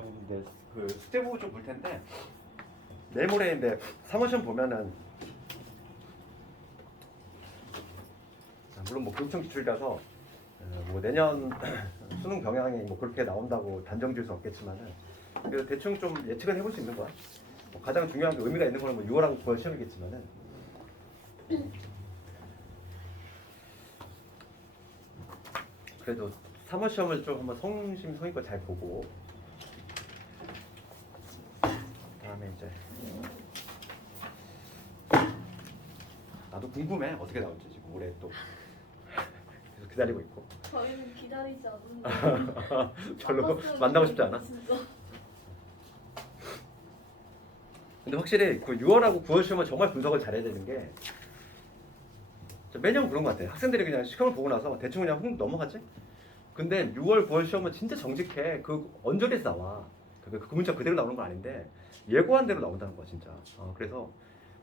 좀 이제 그 숙제 보고 좀 볼 텐데 내일 모레인데 3월 시험 보면은 물론 뭐 교육청 기출이라서 뭐 내년 수능 경향이 뭐 그렇게 나온다고 단정 지을 수 없겠지만은 그래도 대충 좀 예측은 해볼 수 있는 거야. 뭐 가장 중요한 게 의미가 있는 거는 뭐 6월하고 9월 시험이겠지만은 그래도 3월 시험을 좀 한번 성심성의껏 잘 보고 그다음에 이제 나도 궁금해 어떻게 나올지 지금 올해 또 계속 기다리고 있고 저희는 기다리지 않는데 별로 만나고 싶지 않아. 진짜. 근데 확실히 그 6월하고 9월 시험은 정말 분석을 잘해야 되는 게 매년 그런 것 같아. 학생들이 그냥 시험을 보고 나서 대충 그냥 훅 넘어가지. 근데 6월, 9월 시험은 진짜 정직해. 그 언저리에서 나와. 그 문자 그대로 나오는 건 아닌데 예고한 대로 나온다는 거야 진짜. 그래서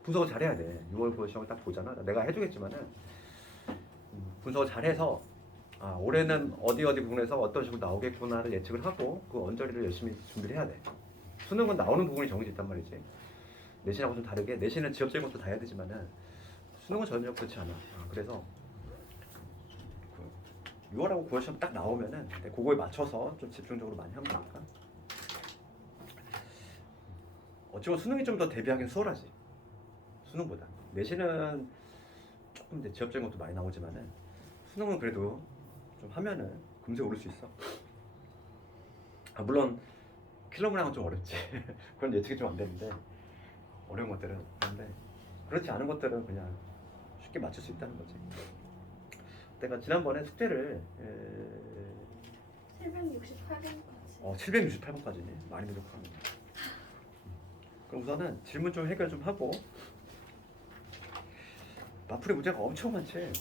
분석을 잘해야 돼. 6월, 9월 시험을 딱 보잖아. 내가 해주겠지만은 분석을 잘해서 올해는 어디 부분에서 어떤 식으로 나오겠구나를 예측을 하고 그 언저리를 열심히 준비를 해야 돼. 수능은 나오는 부분이 정해져 있단 말이지. 내신하고 좀 다르게 내신은 지역적인 것도 다 해야 되지만은 수능은 전혀 그렇지 않아. 그래서 6월하고 9월 시험 딱 나오면은 그거에 맞춰서 좀 집중적으로 많이 하면 되니까. 어찌보면 수능이 좀 더 대비하기는 수월하지. 수능보다. 내신은 조금 이제 지역적인 것도 많이 나오지만은 수능은 그래도 좀 하면은 금세 오를 수 있어. 물론 킬러문항은 좀 어렵지. 그건 예측이 좀 안 되는데 어려운 것들은 그런데 그렇지 않은 것들은 그냥 쉽게 맞출 수 있다는 거지. 내가 지난번에 숙제를 768번까지. 768번까지네. 많이 부족하네. 그럼 우선은 질문 좀 해결 좀 하고 마플의 문제가 엄청 많지.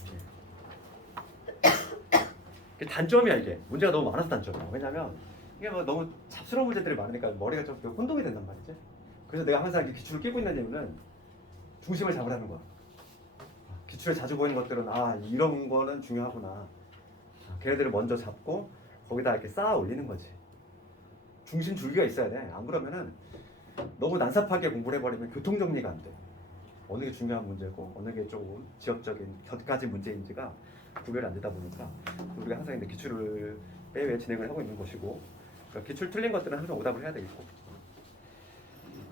이게 단점이야 이게. 문제가 너무 많아서 단점이야. 왜냐면 이게 뭐 너무 잡스러운 문제들이 많으니까 머리가 좀 혼동이 된단 말이지. 그래서 내가 항상 이렇게 기출을 끼고 있는 이유는 중심을 잡으라는 거야. 기출에 자주 보이는 것들은 이런 거는 중요하구나. 걔네들을 먼저 잡고 거기다 이렇게 쌓아 올리는 거지. 중심 줄기가 있어야 돼. 안 그러면은 너무 난삽하게 공부를 해버리면 교통 정리가 안 돼. 어느 게 중요한 문제고 어느 게 조금 지역적인 곁가지 문제인지가 구별이 안 되다 보니까 우리가 항상 이제 기출을 매회 진행을 하고 있는 것이고 그러니까 기출 틀린 것들은 항상 오답을 해야 되겠고.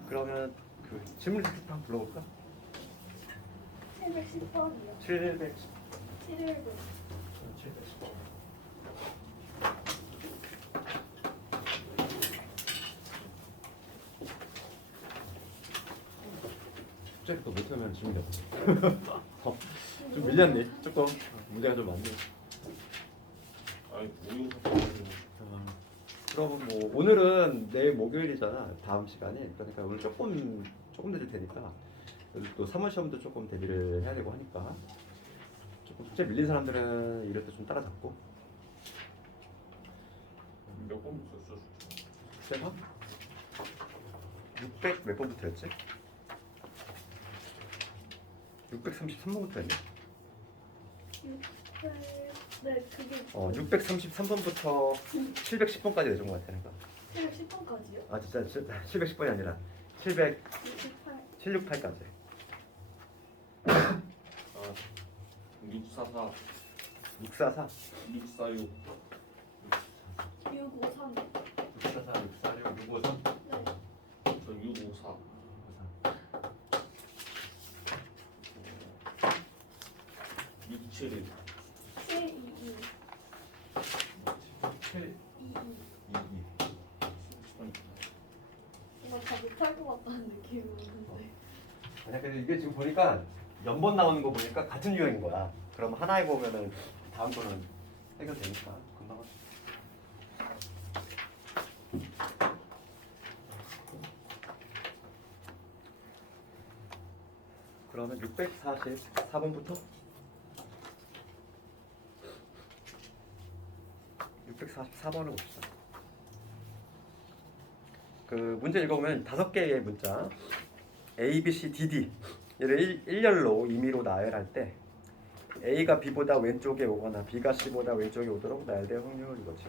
그러면 그 질문 리스트 한번 불러볼까? 710번이요. 710. 719. 숙제부터 못하면 질문이 없어. 좀 밀렸네. 조금 문제가 좀 많네. 아니 우유 그러면 뭐 오늘은 내일 목요일이잖아. 다음 시간이. 그러니까 오늘 조금 늦을 테니까 또 3월 시험도 조금 대비를 해야 되고 하니까 조금 숙제 밀린 사람들은 이럴 때 좀 따라잡고. 몇 번부터 썼어? 숙제가 600 몇 번부터였지? 633번부터 했네. 네, 그게 633번부터 710번까지 내준 것 같아. 그러니까. 710번까지요? 진짜 710번이 아니라 700 68. 768까지. 644 644 646 653. 644 646 653 네. 저 654 671 722. 7 22. 22. 이거 다 못할 것 같다는 느낌이 오는데. 아니 근데 이게 지금 보니까 연번 나오는 거 보니까 같은 유형인 거야. 그럼 하나 해보면은 다음 거는 해결되니까 금방 할 수 있어. 그러면 644번부터 644번을 봅시다. 그 문제 읽어보면 5개의 문자 A, B, C, D, D 얘를 일렬로 임의로 나열할 때 A가 B보다 왼쪽에 오거나 B가 C보다 왼쪽에 오도록 나열될 확률 이거지.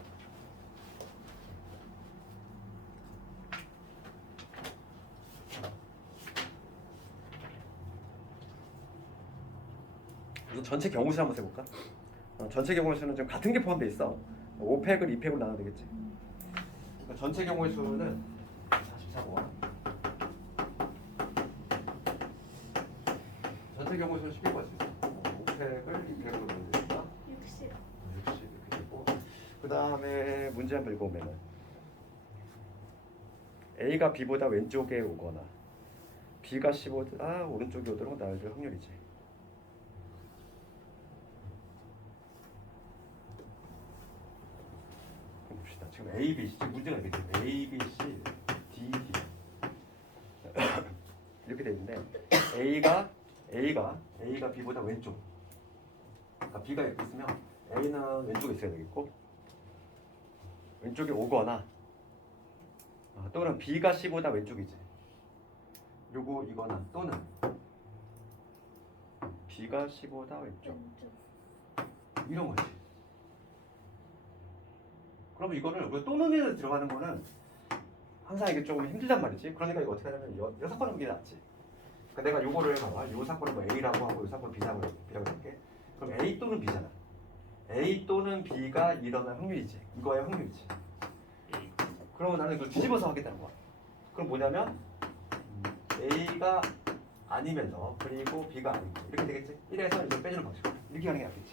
전체 경우수를 한번 세볼까? 전체 경우수는 지금 같은 게 포함되어 있어. 5팩을 2팩으로 나눠야 되겠지. 그러니까 전체 경우의 수는 44번. 전체 경우의 수는 11번 수 있어. 5팩을 2팩으로 나눠야 되니까 60. 60 이렇게 되고. 그 다음에 문제 한번 읽어보면은 A가 B보다 왼쪽에 오거나 B가 C보다 오른쪽에 오도록 나눠줄 확률이지. 그럼 봅시다. 지금 A, B, C 지금 문제가 이렇게 돼. A, B, C, D, D 이렇게 돼 있는데 A가 B보다 왼쪽. 그러니까 B가 이렇게 있으면 A는 왼쪽에 있어야 되겠고 왼쪽에 오거나 또는 B가 C보다 왼쪽이지. 요거 이거나 또는 B가 C보다 왼쪽 왼쪽. 이런 거지. 그럼 이거를 우리가 또는에 들어가는 거는 항상 이게 조금 힘들단 말이지. 그러니까 이거 어떻게 하냐면 여섯 번은 그게 낫지. 그러니까 내가 요거를 봐봐. 요 사건을 뭐 A라고 하고 요 사건을 B라고 할게. 그럼 A 또는 B잖아. A 또는 B가 일어날 확률이지. 이거의 확률이지. 그러면 나는 이걸 뒤집어서 하겠다는 거야. 그럼 뭐냐면 A가 아니면서 그리고 B가 아니고 이렇게 되겠지? 1에서 이걸 빼주는 방식. 이렇게 하는 게 낫겠지.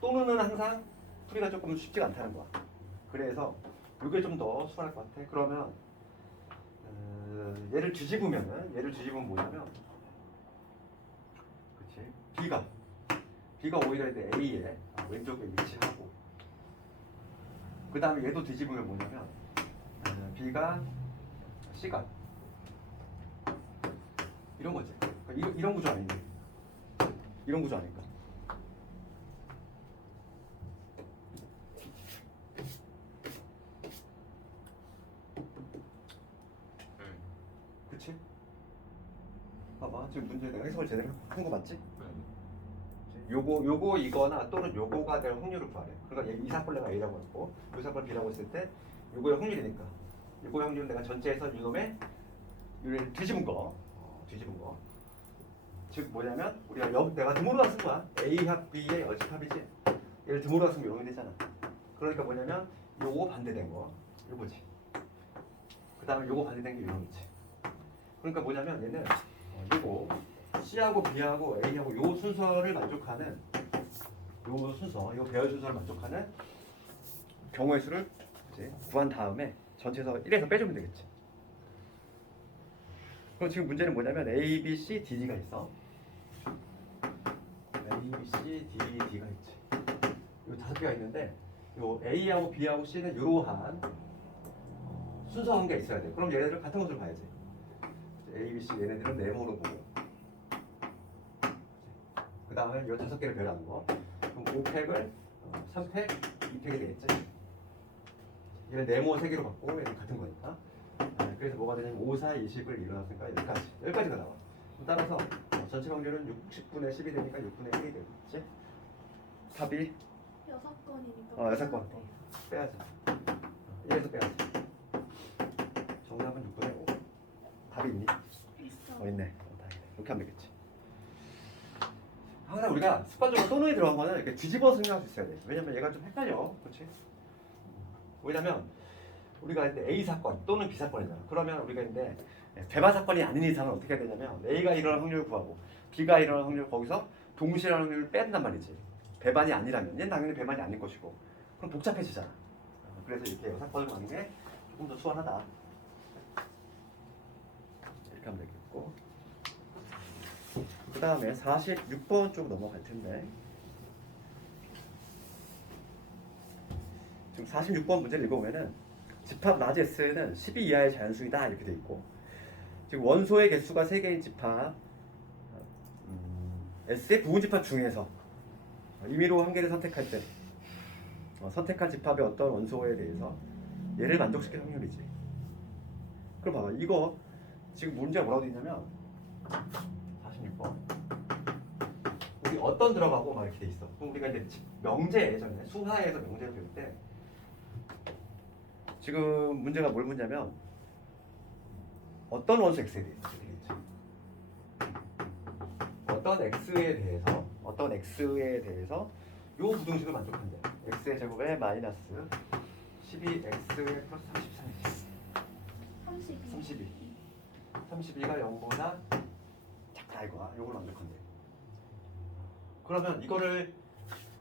또는은 항상 풀이가 조금 쉽지가 않다는 거야. 그래서 이게 좀 더 수월할 것 같아. 그러면 얘를 뒤집으면 뭐냐면 그치? B가 오히려 이제 A의 왼쪽에 위치하고 그 다음에 얘도 뒤집으면 뭐냐면 B가 C가 이런 거지. 그러니까 이런 구조 아닌데 이런 구조 아닐까? 그치? 봐봐 지금 문제 내가 해석을 제대로 한 거 맞지? 요거 이거나 또는 요거가 될 확률을 구하래. 그러니까 이 사건 내가 A라고 했고 요 사건 B라고 했을 때 요거의 확률이니까 요거의 확률은 내가 전체에서 이놈의 요를 뒤집은 거 즉 뭐냐면 우리가 내가 드모르가 쓴 거야. A 합 B의 여집합이지. 얘를 드모르가 쓰면 이렇게 되잖아. 그러니까 뭐냐면 요거 반대된 거 요거지. 그 다음에 요거 반대된 게 요거지. 그러니까 뭐냐면 얘는 요거 C하고 B하고 A하고 요 순서를 만족하는 요 순서, 요 배열 순서를 만족하는 경우의 수를 이제 구한 다음에 전체에서 1에서 빼주면 되겠지. 그럼 지금 문제는 뭐냐면 A, B, C, D, D가 있어. A, B, C, D, D가 있지. 요 5개가 있는데 요 A하고 B하고 C는 이러한 순서 관계가 있어야 돼. 그럼 얘네들 같은 것으로 봐야지. A, B, C 얘네들은 네모로 보고 그 다음에 이 5개를 배열하는 거. 그럼 5팩을 3팩, 2팩이 되겠지. 얘를 네모 3개로 갖고 얘는 같은 거니까. 그래서 뭐가 되냐면 5, 4, 20을 일어났으니까 여기까지가 나와. 따라서 전체 확률은 60분의 10이 되니까 6분의 1이 되겠지. 답이 6건이니까. 6건. 빼야지. 1에서 빼야지. 정답은 6분의 5. 답이 있니? 있어. 있네. 다행이네. 이렇게 하면 되겠지. 항상 우리가 습관적으로 또는이 들어간 거는 이렇게 뒤집어서 생각할 수 있어야 돼. 왜냐면 얘가 좀 헷갈려. 그렇지? 왜냐면 우리가 이제 A 사건 또는 B 사건이잖아. 그러면 우리가 이제 배반 사건이 아닌 이상은 어떻게 해야 되냐면 A가 일어날 확률을 구하고 B가 일어날 확률을 거기서 동시에 일어날 확률을 빼낸단 말이지. 배반이 아니라면 얘는 당연히 배반이 아닐 것이고 그럼 복잡해지잖아. 그래서 이렇게 사건을 하는 게 조금 더 수월하다. 이렇게 하면 되겠고 그 다음에 46번 쪽 넘어갈 텐데 지금 46번 문제를 읽어보면은 집합 라지 S는 12 이하의 자연수이다 이렇게 돼 있고 지금 원소의 개수가 3개인 집합 S의 부분 집합 중에서 임의로 한 개를 선택할 때 선택한 집합의 어떤 원소에 대해서 얘를 만족시킬 확률이지. 그럼 봐봐 이거 지금 문제가 뭐라고 돼 있냐면 46번 우리 어떤 들어가고 막 이렇게 돼 있어. 그럼 우리가 이제 명제 예전에 수하에서 명제를 배울 때 지금 문제가 뭘 묻냐면 어떤 원소 X에 대해서 어떤 X에 대해서 어떤 x에 대해서 요 부등식을 만족한대. x의 제곱에 마이너스 12x에 플러스 33이지. 32. 32가 0보다 작다 이거야. 요걸 만족한대. 그러면 이거를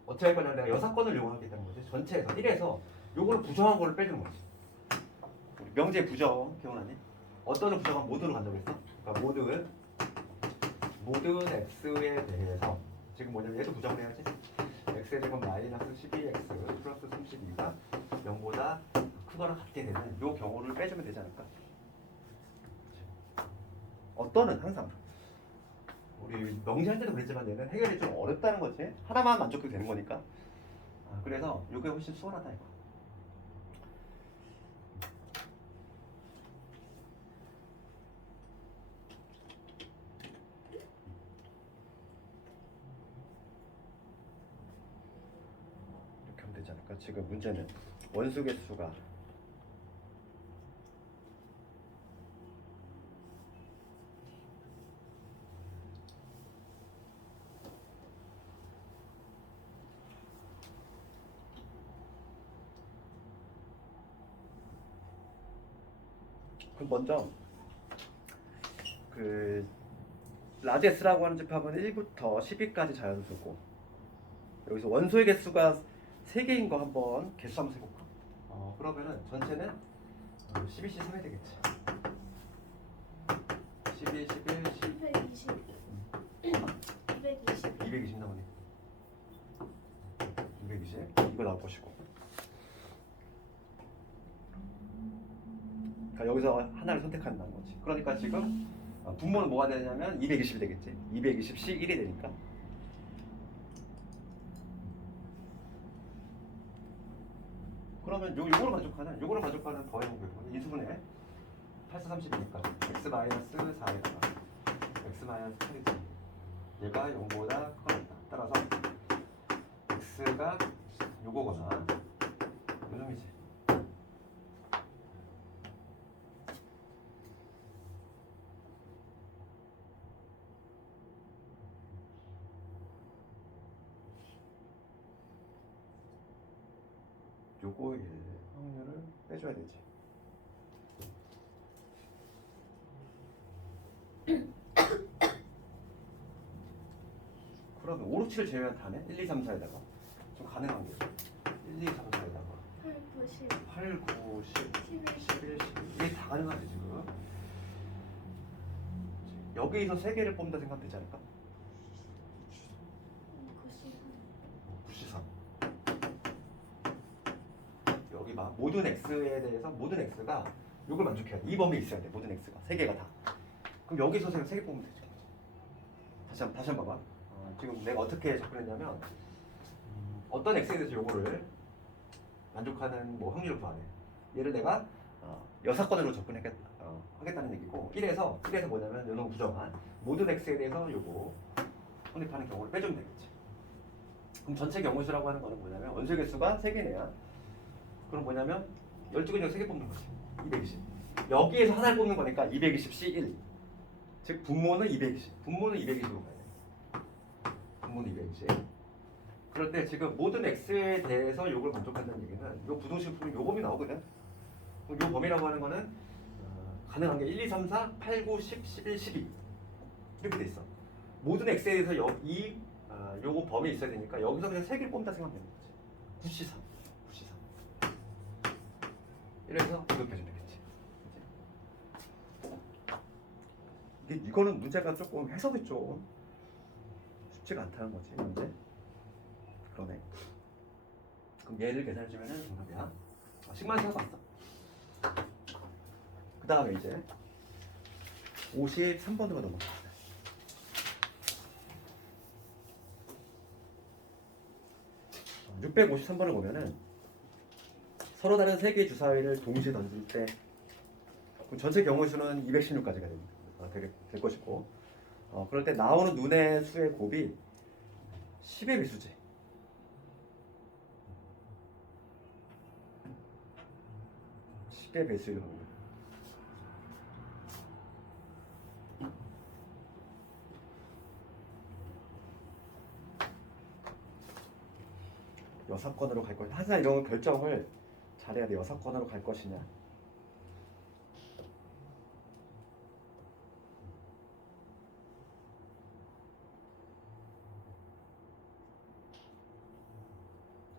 어떻게 할 거냐면 내가 여사건을 이용하겠다는 거지. 전체에서 1에서 요거를 부정한 거를 빼주는 거지. 우리 명제 부정 기억나니? 어떤 부정한 모드로 간다고 했어? 그러니까 모든 x에 대해서 지금 뭐냐면 얘도 부정을 해야지. x의 제곱 마이너스 12x 플러스 32가 0보다 크거나 같게 되는 요 경우를 빼주면 되지 않을까? 어떤은 항상 우리 명시할 때도 그랬지만 얘는 해결이 좀 어렵다는 거지. 하나만 만족해도 되는 거니까. 그래서 이게 훨씬 수월하다 이거. 이렇게 하면 되지 않을까? 지금 문제는 원수 개수가 그럼 먼저 그 라제스라고 하는 집합은 1부터 10위까지 자연수고 여기서 원소의 개수가 3개인 거 한번 개수 한번 세볼까? 그러면은 전체는 12C 3이 되겠지. 12, 11, 10, 220. 220. 220 나오네. 220 이거 나올 것이고. 그러니까 여기서 하나를 선택한다는 거지. 그러니까 지금 분모는 뭐가 되냐면 220이 되겠지. 220C 1이 되니까. 그러면 요거를 만족하는 더해 보겠고 인수분해 830이니까 x 마이너스 4에다가 x 마이너스 8이지. 얘가 0보다 커졌다. 따라서 x가 요거거나 요놈이지. 요거의 확률을 빼줘야 되지. 그러면 5, 6, 7을 제외한 다네? 1, 2, 3, 4에다가 좀 가능한 게 1, 2, 3, 4에다가 8, 9, 10. 8, 9, 10, 11. 11, 12 이게 다 가능하지 지금. 여기서 3개를 뽑는다 생각하면 되지 않을까? 93. 93 여기 봐. 모든 x에 대해서 모든 x가 이걸 만족해야 돼. 이 범위에 있어야 돼. 모든 x가 3개가 다. 그럼 여기서 3개 뽑으면 되지. 다시 한번 봐봐. 지금 내가 어떻게 접근했냐면 어떤 x에 대해서 요거를 만족하는 뭐 확률을 구하네. 얘를 내가 여사건으로 하겠다는 얘기고 1에서 뭐냐면 요놈 부정한 모든 x에 대해서 요거 성립하는 경우를 빼주면 되겠지. 그럼 전체 경우수라고 하는 거는 뭐냐면 원소 개수가 3개네야. 그럼 뭐냐면 12개 중에 3개 뽑는 거지. 220. 여기에서 하나를 뽑는 거니까 220C1. 즉 분모는 220. 분모는 220으로 가야 돼. 분모는 220. 그럴 때 지금 모든 x에 대해서 요걸 만족한다는 얘기는 요 부등식 풀면 요 범위 나오거든. 그럼 요 범위라고 하는 거는 가능한 게 1, 2, 3, 4, 8, 9, 10, 11, 12 이렇게 돼 있어. 모든 x에 대해서 요거 범위 있어야 되니까 여기서 그냥 3개를 뽑는다 생각하면 되는 거지. 9C3 이래서 이거 펴주면 되겠지. 이거는 문제가 조금 해석이 좀 쉽지가 않다는 거지. 문제. 그러네. 그럼 얘를 계산해주면 정답이야. 식만 세워봤어. 그 다음에 이제 53번으로 넘어갑니다. 어, 653번을 보면은 서로 다른 3개의 주사위를 동시에 던질 때 전체 경우 수는 216까지가 될 것이고 그럴 때 나오는 눈의 수의 곱이 10의 배수지. 10의 배수일 확률. 여사건으로 갈 것이냐. 항상 이런 결정을 잘해야 돼. 여사건으로 갈 것이냐.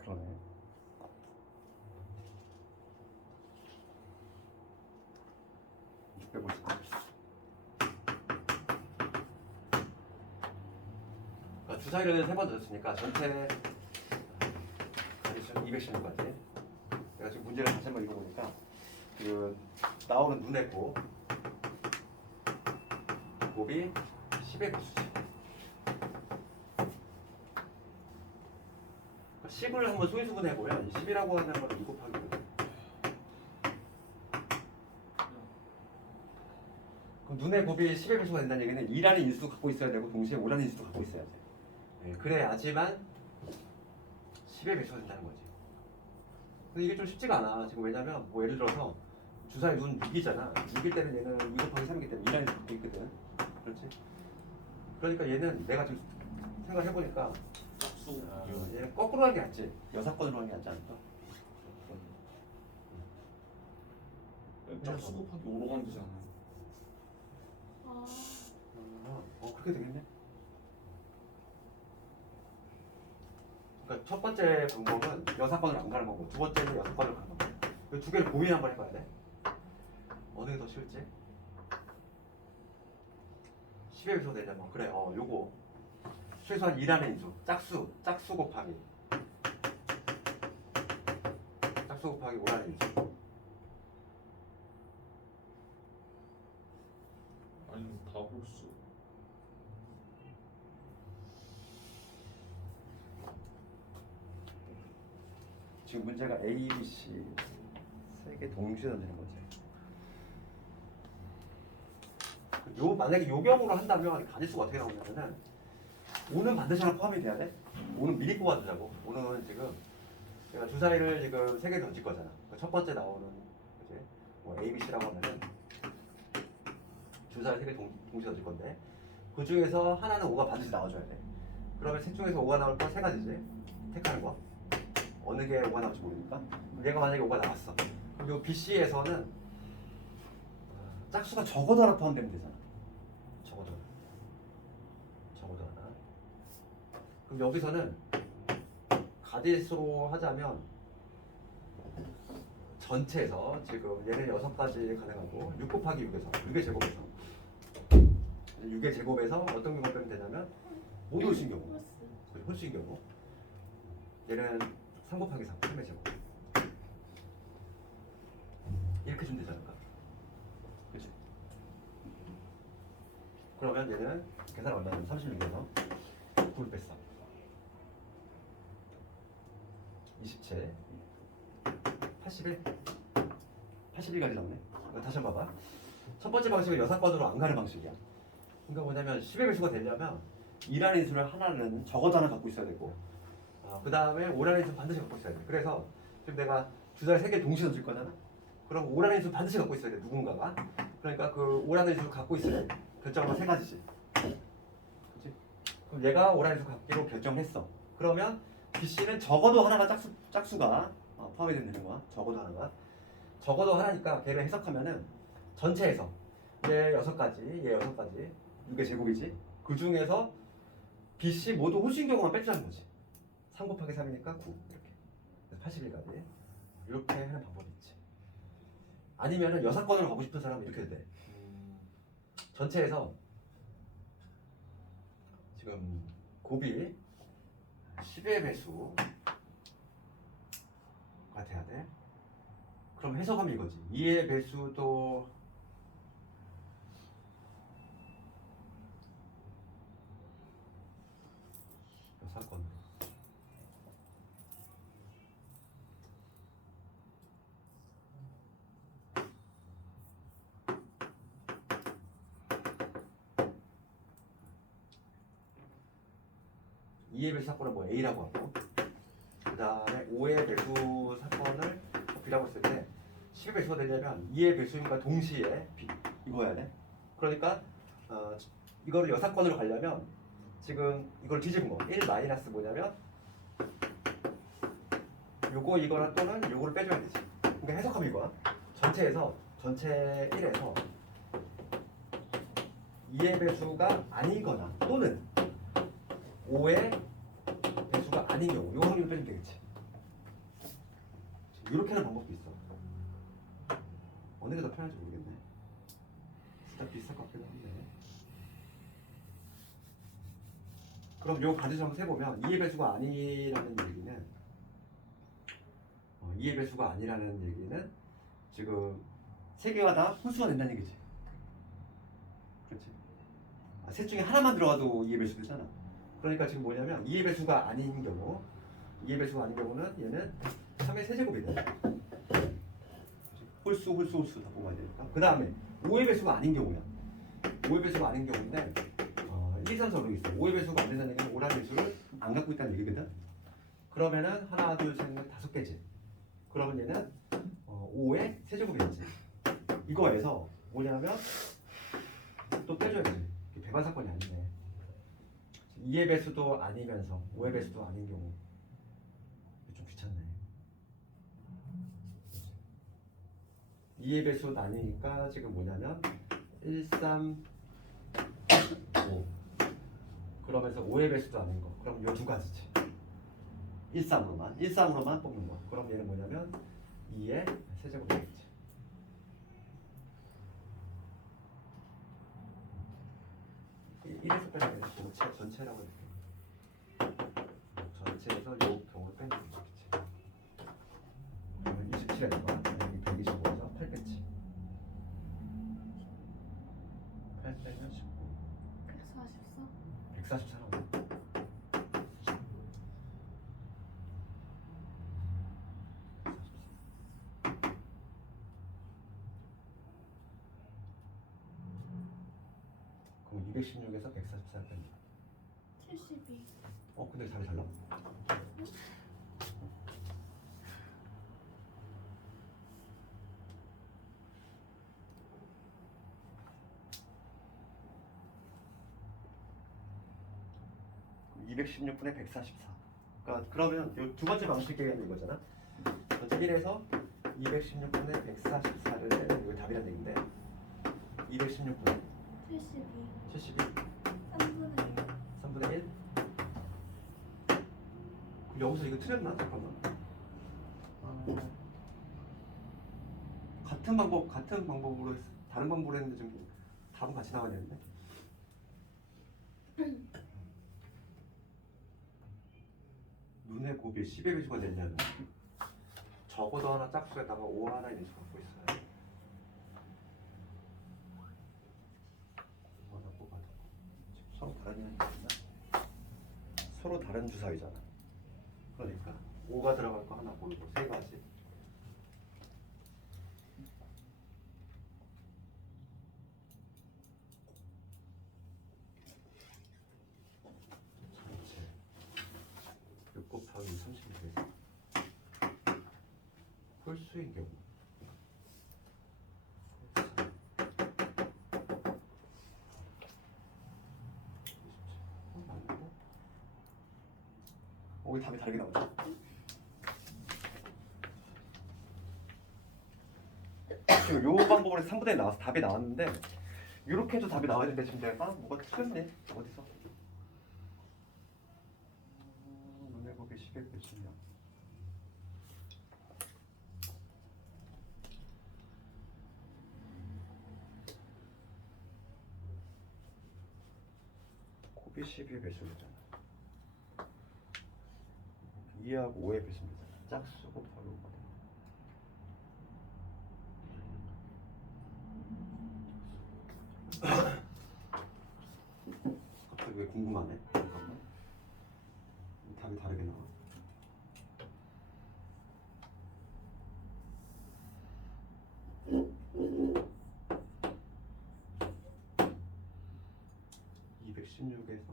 그러네. 주사위를 3번 줬으니까 전체 216까지. 내가 지금 문제를 다시 한번 읽어보니까 그 나오는 눈의 곱이 10의 배수지. 10을 한번 소인수분해보면 10이라고 하는 건 2 곱하기 5. 그럼 눈의 곱이 10의 배수가 된다는 얘기는 2라는 인수도 갖고 있어야 되고 동시에 5라는 인수도 갖고 있어야 돼. 네, 그래야지만 10의 배수가 된다는 거지. 근데 이게 좀 쉽지가 않아. 지금 왜냐면 뭐 예를 들어서 주사위 눈 6이잖아. 6일 때는 얘는 2 곱하기 3이기 때문에 2라는 인수 갖고 있거든. 그렇지? 그러니까 얘는 내가 지금 생각해보니까 짝수 얘는 거꾸로 하는 게 낫지. 여사건으로 하는 게 낫지 않을까? 짝수 곱하기 5로 가면 되지 않아요? 그렇게 되겠네. 그러니까 첫 번째 방법은 여사건으로 안 가는 거고 두 번째는 여사건으로 가는 거고. 이 두 개를 고민 한번 해봐야 돼. 어느 게 더 쉬울지? 10의 배수가 되려면 그래 요거 최소한 2라는 인수 짝수 곱하기 5라는 인수. 아니면 다홀수. 지금 문제가 A, B, C 세 개 동시에 던지는 거지. 만약에 요 경우로 한다면 가짓수가 어떻게 나오냐면은 5는 반드시 하나 포함이 돼야 돼. 5는 미리 뽑아두자고. 5는 지금 내가 주사위를 지금 3개 던질 거잖아. 첫 번째 나오는 그치? 뭐 A, B, C라고 하면은 주사위 3개 동시에 던질 건데 그 중에서 하나는 5가 반드시 나와줘야 돼. 그러면 셋 중에서 5가 나올 거 3가지지. 택하는 거. 어느 게 5가 나올지 모르니까. 얘가 만약에 5가 나왔어. 그럼 요 B, C에서는 짝수가 적어도 하나 포함되면 되잖아. 적어도 하나. 그럼 여기서는 가짓수로 하자면 전체에서 지금 얘는 6가지 가능하고 6 곱하기 6에서 6의 제곱에서 6의 제곱에서 어떤 경우 빼면 되냐면 모두 홀수인 경우. 홀수인 경우. 얘는 3 곱하기 3, 3의 제곱. 이렇게 주면 되지 않을까? 그치? 그러면 얘는 계산 얼마냐면 36에서 9를 뺐어. 27, 81까지 나오네. 다시 한번 봐봐. 첫 번째 방식은 여사건으로 안 가는 방식이야. 그러니까 뭐냐면 10의 배수가 되려면 2라는 인수를 하나는 적어도 하나 갖고 있어야 되고 그 다음에 5라는 인수 반드시 갖고 있어야 돼. 그래서 지금 내가 주사위 3개 동시에 던질 거잖아. 그럼 5라는 인수 반드시 갖고 있어야 돼. 누군가가. 그러니까 그 5라는 인수를 갖고 있어야 돼. 결정은 3가지지. 그치? 그럼 얘가 5라는 인수 갖기로 결정했어. 그러면 BC는 적어도 하나가 짝수가 포함이 되는 거야. 적어도 하나니까 걔를 해석하면은 전체에서 얘 6가지, 얘 6가지 6의 제곱이지. 그 중에서 BC 모두 홀수인 경우만 빼주자는 거지. 3 곱하기 3이니까 9 이렇게. 그래서 81까지 이렇게 하는 방법이 있지. 아니면은 여사건으로 가고 싶은 사람은 이렇게 해도 돼. 전체에서 지금 곱이 10의 배수가 돼야 돼. 그럼 해석하면 이거지. 2의 배수도 여사건. E의 배수 사건을 뭐 A라고 하고 그 다음에 5의 배수 사건을 B라고 했을 때 10의 배수가 되려면 2의 배수인과 동시에 B 이거야 돼. 그러니까 이거를 여사건으로 가려면 지금 이걸 뒤집은 거 1 마이너스 뭐냐면 요거 이거나 또는 요거를 빼줘야 되지. 그러니까 해석하면 이거야. 전체 1에서 2의 배수가 아니거나 또는 5의 배수가 아닌 경우 요 확률을 빼주면 되겠지. 이렇게 하는 방법도 있어. 어느 게 더 편할지 모르겠네. 진짜 비슷할 것 같기도 한데. 그럼 요 가지수 한번 세보면 2의 배수가 아니라는 얘기는 2의 배수가 아니라는 얘기는 지금 세 개가 다 홀수가 된다는 얘기지. 그렇지. 셋 중에 하나만 들어가도 2의 배수 되잖아. 그러니까 지금 뭐냐면 2의 배수가 아닌 경우 2의 배수가 아닌 경우는 얘는 3의 세제곱이 돼. 홀수 다 뽑아야 되니까. 그 다음에 5의 배수가 아닌 경우야. 5의 배수가 아닌 경우인데 1, 2, 3, 4로 있어. 5의 배수가 안 된다는 얘기는 5라는 배수를 안 갖고 있다는 얘기거든. 그러면은 하나, 둘, 셋, 넷, 5개지. 그러면 얘는 5의 세제곱이겠지. 이거에서 뭐냐면 또 빼줘야 돼. 배반 사건이 아니네. 2의 배수도 아니면서 5의 배수도 아닌 경우 좀 귀찮네. 2의 배수는 아니니까 지금 뭐냐면 1, 3, 5 그러면서 5의 배수도 아닌 거. 그럼 요 두 가지지. 1, 3으로만 뽑는 거. 그럼 얘는 뭐냐면 2의 세제곱이 되겠지. 1에서 빼면 전체라고 이렇게 전체에서 요 경우를 빼는 게 좋겠지. 그러면 27에다가 125에서 8 뺐지. 8 빼면 19 144? 144 나오네. 그럼 216에서 144 뺀다. 72. 근데 답이 달라? 그럼 216분의 144. 그러면 요 두 번째 방식이겠는 이거잖아. 먼저 1에서 216분의 144를 이거 답이란 얘기인데 216분의 72. 72 3분의 1. 3분의 1 그럼 여기서 이거 틀렸나? 잠깐만. 같은 방법으로 다른 방법으로 했는데 좀 답은 같이 나와야 되는데. 눈의 곱이 10의 배수가 되려면 적어도 하나 짝수에다가 5 하나 있는 수 갖고 있어요. 5 하나 뽑아도 서로 다른 게 있나? 서로 다른 주사위잖아. 그러니까 5가 들어갈 거 하나 고르고 세 가지. 전체 6 곱하기 36에서 홀수인 경우 왜 답이 다르게 나오죠? 지금 요 방법으로 3분의 1 나와서 답이 나왔는데 이렇게 해도 답이 나와야 되는데 지금 내가 뭐가 틀렸네. 어디서? 눈에 보기 10의 배수냐. 곱이 12의 배수잖아. 2하고 5의 배수입니다. 짝수 곱하기 5가 돼. 갑자기 왜 궁금하네? 잠깐만. 답이 다르게 나와. (216에서)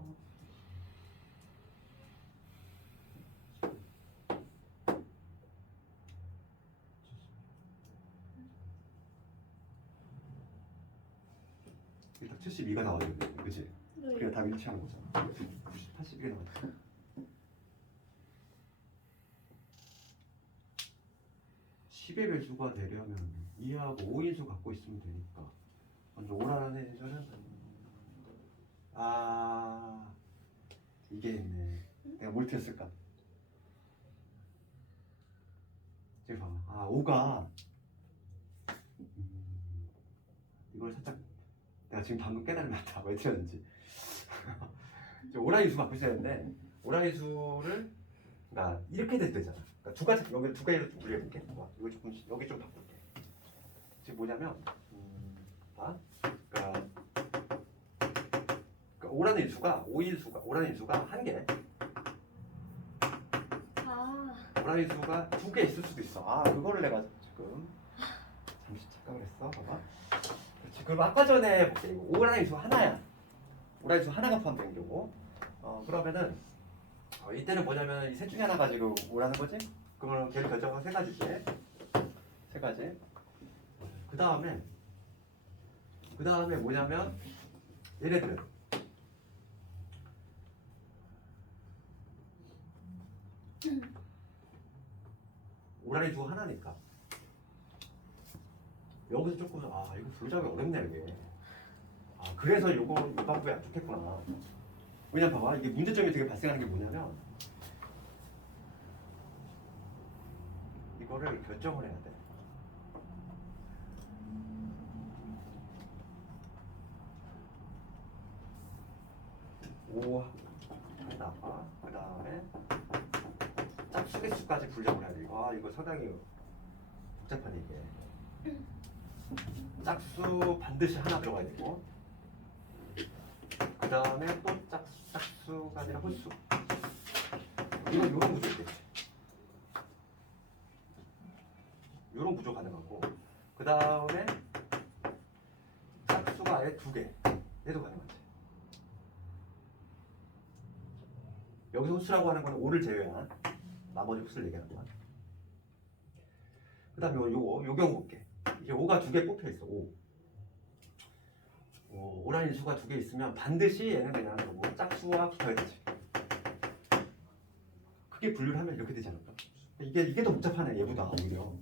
일단 72가 나와야 되는데, 그치? 네. 그래야 답이 일치하는 거잖아. 81이 나왔다. 10의 배수가 되려면 2하고 5인수 갖고 있으면 되니까 먼저 5라는 해설은 이게 있네. 내가 뭘 틀렸을까? 지금 봐봐. 5가 이걸 살짝 내가 지금 방금 깨달았다. 왜 틀렸는지. 오라인수 갖고 있어야 되는데 오라인수를 그러니까 이렇게 될 때잖아. 그러니까 두 가지 여기 두 가지로 좀 분리해볼게. 이거 조금 여기 좀 바꿀게. 지금 뭐냐면 그러니까 오라는 인수가 오라는 인수가 한 개. 오라는 인수가 두 개 있을 수도 있어. 그거를 내가 지금 잠시 착각을 했어. 봐봐. 그렇지. 그럼 아까 전에 볼게. 오라는 인수 하나야. 오라는 인수 하나가 포함된 경우. 그러면은 이때는 뭐냐면 이 셋 중에 하나 가지고 오라는 거지? 그러면 걔를 결정한 세 가지지. 세 가지. 그 다음에 뭐냐면 얘네들은 오라는 수 하나니까 여기서 조금 이거 분류잡이 어렵네 이게. 그래서 요 방법이 안 좋겠구나. 왜냐면 봐봐 이게 문제점이 되게 발생하는 게 뭐냐면 이거를 결정을 해야 돼. 나빠. 그 다음에 짝수 개수까지 분석을 해야 돼. 이거 상당히 복잡한 얘기야. 짝수 반드시 하나 들어가야 되고 그 다음에 또 짝수가 아니라 홀수. 이런 구조 있겠지. 이런 구조 가능하고 그 다음에 짝수가 아예 두 개. 얘도 가능하지. 여기서 홀수라고 하는 건 5를 제외한 나머지 홀수를 얘기하는 거야. 그 다음에 요 경우 볼게. 이게 5가 두 개 뽑혀 있어. 5라는 수가 두 개 있으면 반드시 얘는 그냥 짝수와 붙어야 되지. 크게 분류를 하면 이렇게 되지 않을까? 이게 더 복잡하네. 얘보다 오히려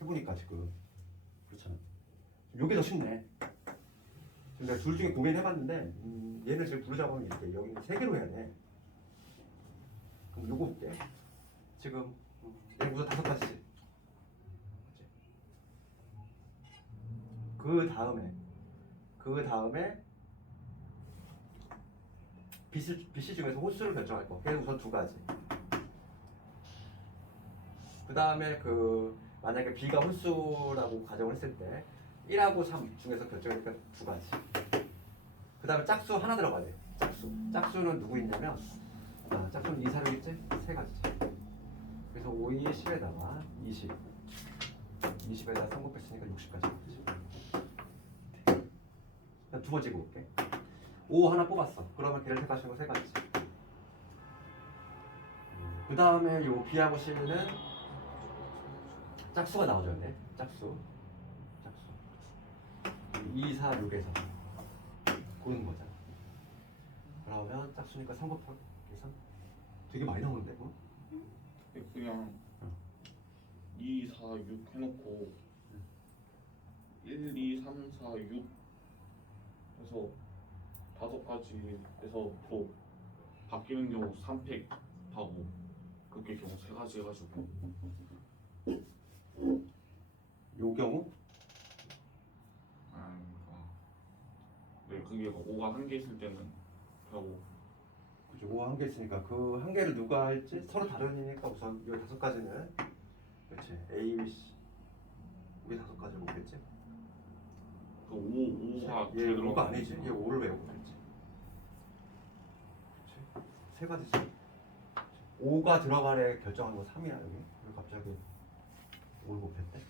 해보니까 지금 그렇잖아. 요게 더 쉽네. 지금 내가 둘 중에 고민해봤는데 얘는 지금 분류잡으면 이렇게 여기는 세 개로 해야 돼. 그럼 요거 볼게. 지금 얘 우선 5가지지. 그 다음에 BC 중에서 홀수를 결정할 거. 걔는 우선 2가지. 그 다음에 만약에 B가 홀수라고 가정을 했을 때 1하고 3 중에서 결정하니까 2가지. 그 다음에 짝수 하나 들어가야 돼. 짝수는 누구 있냐면 짝수는 2, 4, 6 있지? 3가지지. 그래서 5, 2, 10에다가 20 20에다가 3 곱했으니까 60까지. 두 번째 볼게. 5 하나 뽑았어. 그러면 걔를 택하시는 거 3가지지. 그 다음에 요 B하고 C는 짝수가 나오죠. 네. 짝수 2, 4, 6에서 고르는 거잖아. 그러면 짝수니까 3 곱하기 3 되게 많이 나오는데 뭐? 그냥 2, 4, 6 해놓고 1, 2, 3, 4, 6 해서 5가지에서 또 바뀌는 경우 3팩 하고 그렇게 경우 3가지 해가지고 요 경우? 네, 그게 5가 한 개 있을 때는 하고 그죠. 5 한 개 있으니까 그 한 개를 누가 할지 서로 다르니까 우선 이 5가지는 그렇지. A, B, C 우리 5가지로 오겠지. 그 5가 얘 5가 아니지. 얘 5를 외우고 그랬지. 그렇지. 3가지지. 5가 들어가래 결정하는 건 3이야 여기. 왜 갑자기 5를 곱했대?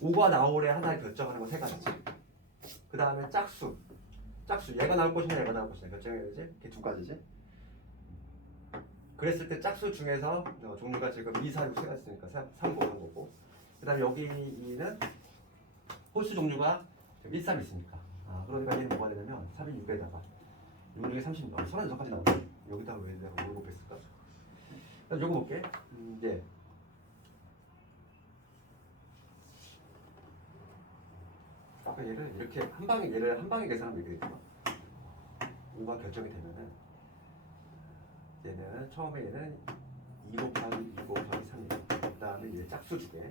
5가 나오래 하나 결정하는 건 3가지지. 그 다음에 짝수 얘가 나올 것이냐 얘가 나올 것이냐 결정해야 되지. 이게 2가지지. 그랬을 때 짝수 중에서 종류가 지금 2, 4, 6 3가지 있으니까 3 곱한 거고 그 다음에 여기는 홀수 종류가 1, 3 있으니까 그러니까 얘는 뭐가 되냐면 3이 6에다가 6에 36 36까지 나오네. 여기다 왜 내가 5를 곱했을까? 그래서 요거 볼게. 예. 아까 얘를 이렇게 얘를 한 방에 계산하면 이렇게 되죠. 5가 결정이 되면은 얘는 처음에 얘는 2 곱하기 2 곱하기 3이에요. 그 다음에 얘 짝수 두 개.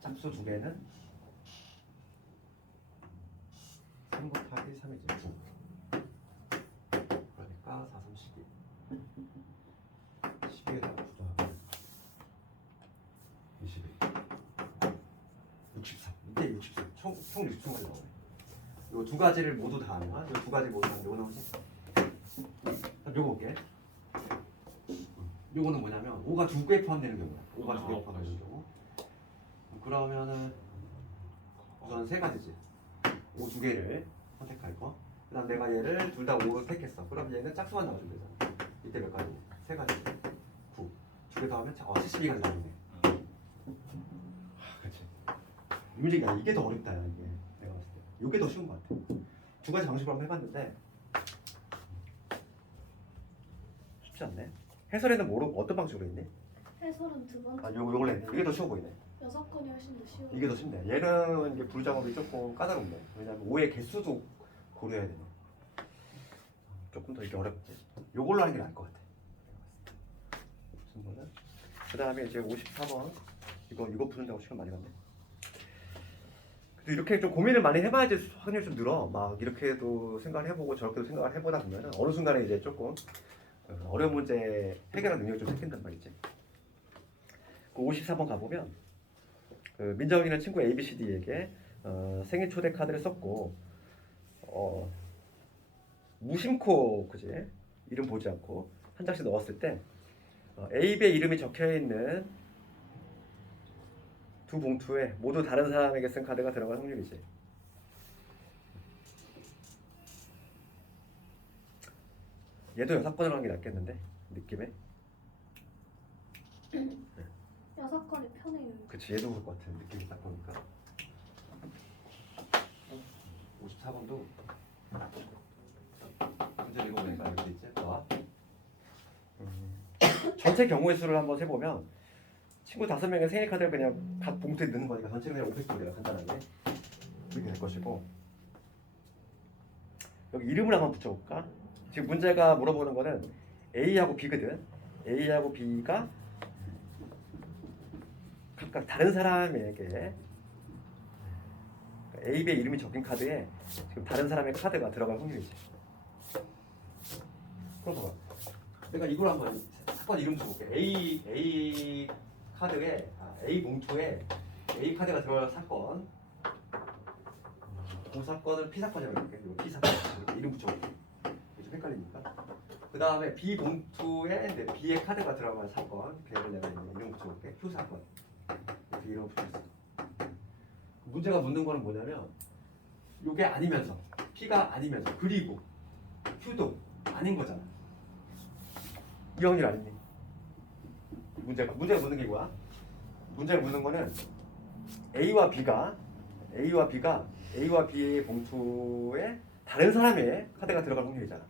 짝수 두 개는 3 곱하기 3이죠. 9. 그러니까 4, 3, 12. 12에다가 9 더하면 21. 63. 이게 63. 총 63까지 나오네. 요 두 가지를 모두 다 하면, 요 두 가지 모두 하면 요거 나오지? 요거 볼게. 요거는 뭐냐면 5가 두 개 포함되는 경우야. 5가 두 개 포함되는 경우. 그러면은 우선 세 가지지. 5 두 개를 선택할 거. 그다음 내가 얘를 둘 다 5로 택했어. 그럼 얘는 짝수만 나와주면 되잖아. 이때 몇 가지? 세 가지. 9. 두 개 더하면 72가지 나오네. 그렇지. 문제가 이게 더 어렵다. 이게 내가 봤을 때. 이게 더 쉬운 것 같아. 두 가지 방식으로 한번 해봤는데 쉽지 않네. 해설에는 뭐로 어떤 방식으로 했니? 해설은 두 번째. 아, 요걸 했네. 이게 더 쉬워 보이네. 6건이 훨씬 더 쉬워요. 이게 더 쉽네. 얘는 이게 부르작업이 조금 까다롭네. 왜냐면 5의 개수도 고려해야 되네. 조금 더 이게 어렵지. 요걸로 하는 게 나을 것 같아. 무슨 거는? 그 다음에 이제 54번 이거 푸는다고 시간 많이 갔네. 그래도 이렇게 좀 고민을 많이 해봐야지 확률이 좀 늘어. 막 이렇게도 생각을 해보고 저렇게도 생각을 해보다 보면은 어느 순간에 이제 조금 어려운 문제 해결할 능력이 좀 생긴단 말이지. 그 54번 가보면 그 민정이는 친구 ABCD에게 생일 초대 카드를 썼고 무심코 그지 이름 보지 않고 한 장씩 넣었을 때 A의 이름이 적혀 있는 두 봉투에 모두 다른 사람에게 쓴 카드가 들어갈 확률이지. 얘도 6번으로 하는 게 낫겠는데 느낌에. 6건이 편해요. 그치 얘도 그럴 것 같아 느낌이 딱 보니까. 54번도 문제 읽어보니까 이렇게 있지. 봐. 전체 경우의 수를 한번 세보면 친구 5명의 생일 카드를 그냥 각 봉투에 넣는 거니까 전체는 그냥 500개가 간단하게 이렇게 될 것이고, 여기 이름을 한번 붙여볼까? 지금 문제가 물어보는 거는 A하고 B거든. A하고 B가 각각 다른 사람에게 A, B의 이름이 적힌 카드에 지금 다른 사람의 카드가 들어갈 확률이지. 그럼 봐봐. 내가 이걸 한번 사건 이름 줘볼게. A 카드에 A 봉투에 A 카드가 들어갈 사건. 그 사건을 P 사건이라고 할게. 이거 P 사건 이렇게 이름 붙여볼게. 좀 헷갈리니까. 그 다음에 B 봉투에 이제 B의 카드가 들어갈 사건. 걔를 내가 이름 붙여볼게. Q 사건. 이렇게 이름 붙였어. 문제가 묻는 거는 뭐냐면 이게 아니면서 P가 아니면서 그리고 Q도 아닌 거잖아. 이 확률 아니니? 문제가 묻는 게 뭐야? 문제를 묻는 거는 A와 B가 A와 B의 봉투에 다른 사람의 카드가 들어갈 확률이잖아.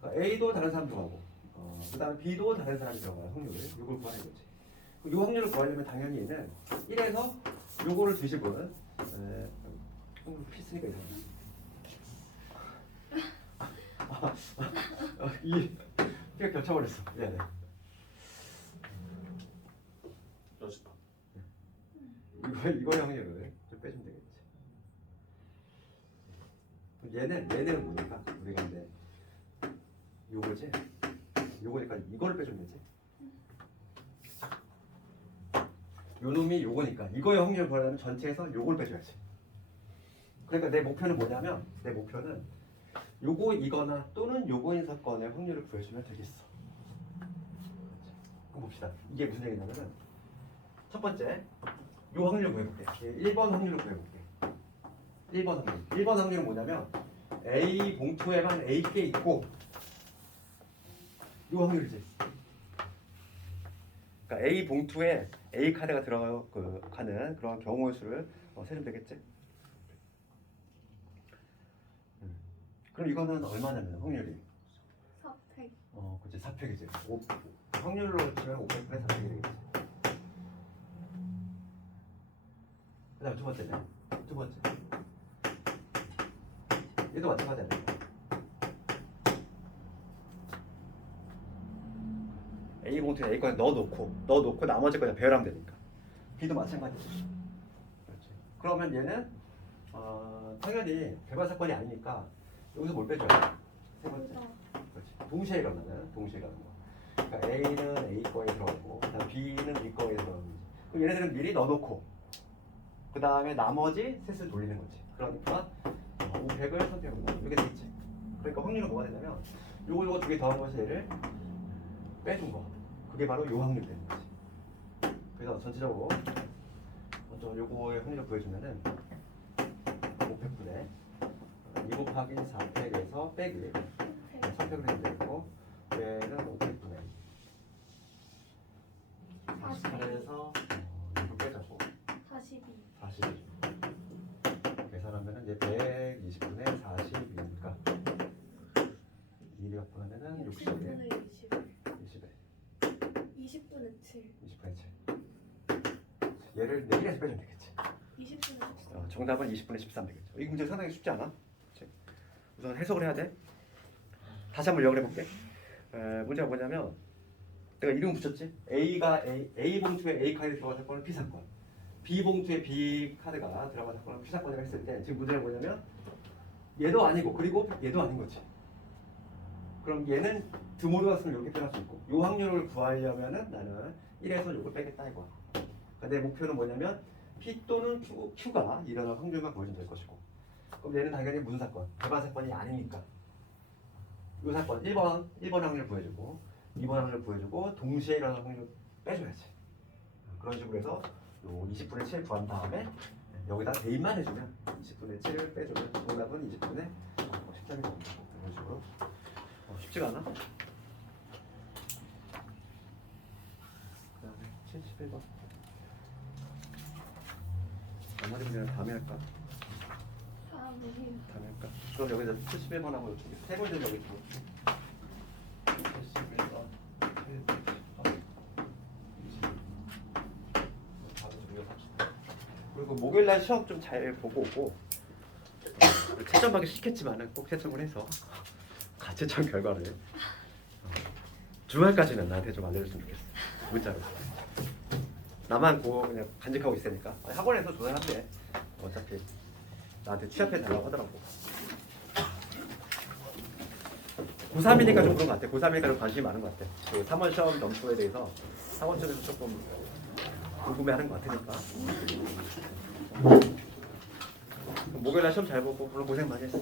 그러니까 A도 다른 사람 들어가고 그 다음에 B도 다른 사람이 들어갈 확률을 이걸 구하는 거지. 이 확률을 구하려면 당연히 얘는 1에서 요거를 뒤집은 P 쓰니까 이상하네. 이 P가 겹쳐버렸어. 미안해. 여지다. 이거 확률을 좀 빼주면 되겠지. 얘는 뭐니까 우리가 근데 요거지. 요거니까 이거를 빼주면 되지. 요 놈이 요거니까 이거의 확률을 구하려면 전체에서 요걸 빼줘야지. 그러니까 내 목표는 뭐냐면 요거 이거나 또는 요거인 사건의 확률을 구해주면 되겠어. 그럼 봅시다. 이게 무슨 얘기냐면은 첫 번째 요 확률을 구해볼게. 1번 확률을 구해볼게. 1번 확률은 뭐냐면 A 봉투에만 A께 있고 요 확률이지. 그러니까 A 봉투에 A 카드가 들어가는 그런 경우의 수를 세주면 되겠지. 그럼 이거는 얼마냐면 확률이 4팩. 그치 4팩이지. 확률로 치면 500분의 4팩이 되겠지. 그다음 두 번째는 두 번째. 얘도 마찬가지 아니야. A 봉투에 A 거에 넣어놓고 나머지 거에 배열하면 되니까. B도 마찬가지지. 그렇지. 그러면 얘는 당연히 배발 사건이 아니니까 여기서 뭘 빼줘야 돼? 세 번째. 그렇지. 동시에 일어나는 거. 그러니까 A는 A 거에 들어가고, 그다음 B는 B 거에 들어가는 거지. 그럼 얘네들은 미리 넣어놓고, 그 다음에 나머지 셋을 돌리는 거지. 그러니까 500을 선택하는 거. 이게 되겠지. 그러니까 확률은 뭐가 되냐면 요거 두 개 더한 것이 얘를 빼준 거. 그게 바로 요 확률 되는 거지. 그래서 전체적으로 먼저 요거의 확률을 구해주면은 500분의 2 곱하기 4팩에서 빼기 3팩을 해도 되고, 얘는 500분의 48에서 이거 빼자고 42 계산하면은 이제 120분의 42니까 2를 합분하면은 60에 20분의 7 20분의 7. 얘를 4개에서 빼주면 되겠지. 20분의 13 정답은 20분의 13 되겠죠. 이 문제 상당히 쉽지 않아? 그치? 우선 해석을 해야 돼. 다시 한번 요약을 해볼게. 문제가 뭐냐면 내가 이름 붙였지? A 봉투에 A 카드가 들어간 사건은 P 사건, B 봉투에 B 카드가 들어간 사건은 P 사건이라고 했을 때 지금 문제가 뭐냐면 얘도 아니고 그리고 얘도 아닌 거지. 그럼 얘는 드모르가스를 이렇게 표현할 수 있고, 요 확률을 구하려면은 나는 1에서 요걸 빼겠다 이거야. 그러니까 내 목표는 뭐냐면 P 또는 Q가 일어날 확률만 보여주면 될 것이고, 그럼 얘는 당연히 무슨 사건? 배반 사건이 아니니까 요 사건 1번 확률 구해주고 2번 확률 구해주고 동시에 일어날 확률 빼줘야지. 그런 식으로 해서 요 20분의 7 구한 다음에 여기다 대입만 해주면 20분의 7을 빼주면 정답은 20분의 13이 나옵니다. 이런 식으로. 쉽지가 않아? 그 다음에 71번. 나머지 문제는 다음에 할까? 다음에 할까? 그럼 여기다 71번하고 이렇게 세 번째 여기 있고 71번, 7번, 20번 바로 정리합시다. 그리고 목요일날 시험 좀 잘 보고 오고, 채점하기 싫겠지만은 꼭 채점을 해서 가채점 결과를 주말까지는 나한테 좀 알려줬으면 좋겠어. 문자로. 나만 그냥 간직하고 있으니까 학원에서 조사한대. 어차피 나한테 취합해 달라고 하더라고. 고3이니까 좀 그런 것 같아. 고3이니까 좀 관심이 많은 것 같아. 그 3월 시험 점수에 대해서 학원 쪽에서 조금 궁금해하는 것 같으니까. 목요일날 시험 잘 보고 물론 고생 많이 했어.